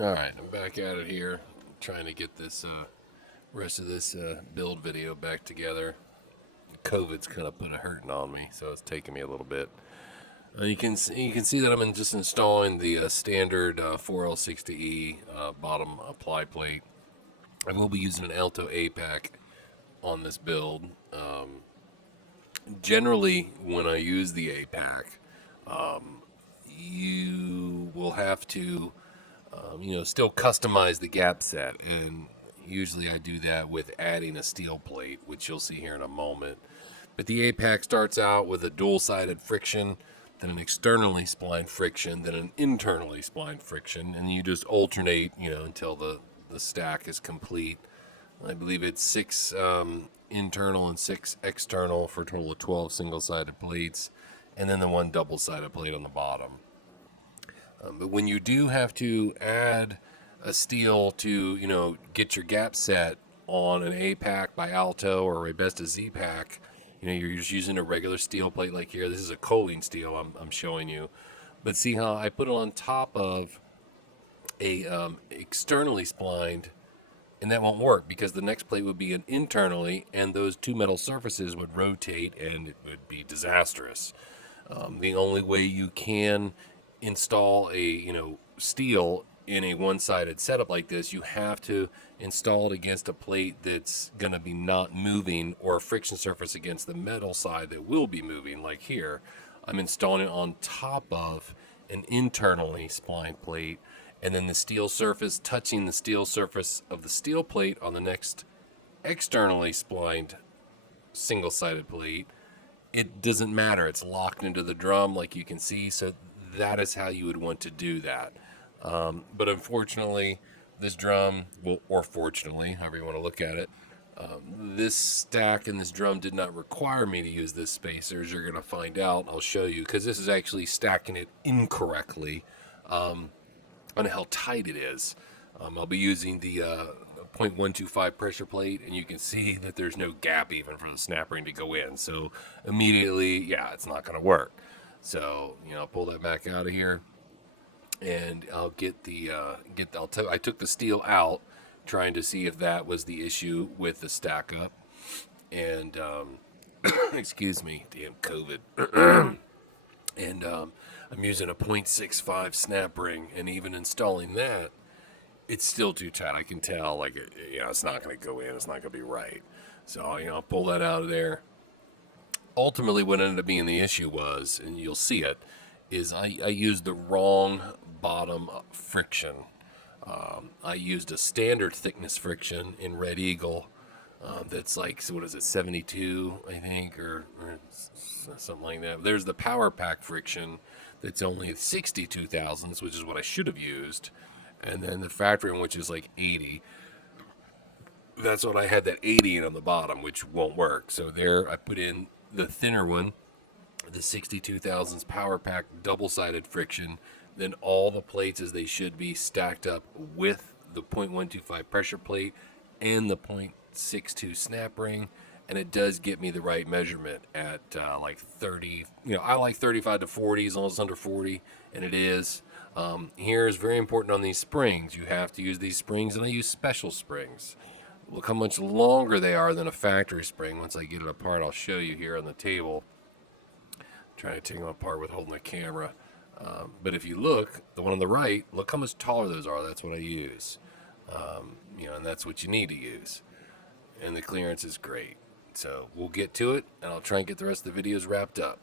Alright, I'm back at it here, trying to get this rest of this build video back together. COVID's kind of put a hurting on me, so it's taking me a little bit. You can see that I'm just installing the standard 4L60E bottom apply plate. I will be using an Alto APAC on this build. Generally, when I use the APAC, you will have to still customize the gap set, and usually I do that with adding a steel plate, which you'll see here in a moment. But the APAC starts out with a dual-sided friction, then an externally splined friction, then an internally splined friction, and you just alternate, until the stack is complete. I believe it's 6 internal and 6 external for a total of 12 single-sided plates, and then the one double-sided plate on the bottom. But when you do have to add a steel to, get your gap set on an APAC by Alto or a Besta Z-Pack, you're just using a regular steel plate like here. This is a choline steel I'm showing you. But see how I put it on top of a externally splined, and that won't work because the next plate would be an internally, and those two metal surfaces would rotate, and it would be disastrous. The only way you can install a steel in a one-sided setup like this, you have to install it against a plate that's going to be not moving, or a friction surface against the metal side that will be moving. Like here, I'm installing it on top of an internally splined plate, and then the steel surface touching the steel surface of the steel plate on the next externally splined single-sided plate. It doesn't matter. It's locked into the drum like you can see, so that is how you would want to do that. But unfortunately, this drum, or fortunately, however you want to look at it, this stack and this drum did not require me to use this spacer, as you're going to find out. I'll show you, because this is actually stacking it incorrectly on how tight it is. I'll be using the 0.125 pressure plate, and you can see that there's no gap even for the snap ring to go in. So immediately, yeah, it's not going to work. So, I'll pull that back out of here, and I'll get the, I took the steel out, trying to see if that was the issue with the stack up. And, excuse me, damn COVID. And I'm using a 0.65 snap ring, and even installing that, it's still too tight. I can tell, like, it's not going to go in. It's not going to be right. So, I'll pull that out of there. Ultimately, what ended up being the issue was, and you'll see it, is I used the wrong bottom friction. I used a standard thickness friction in Red Eagle that's like, so what is it, 72, I think, or something like that. There's the Power Pack friction that's only 62 thousandths, which is what I should have used. And then the factory one, which is like 80. That's what I had, that 80 in on the bottom, which won't work. So there I put in the thinner one, the 62 thousandths Power Pack double-sided friction, then all the plates as they should be stacked up with the 0.125 pressure plate and the 0.62 snap ring, and it does get me the right measurement at like 30. I like 35 to 40 as long as it's under 40, and it is. Here is very important on these springs. You have to use these springs, and I use special springs. Look how much longer they are than a factory spring. Once I get it apart, I'll show you here on the table. I'm trying to take them apart with holding the camera. But if you look, the one on the right, look how much taller those are. That's what I use. And that's what you need to use. And the clearance is great. So we'll get to it, and I'll try and get the rest of the videos wrapped up.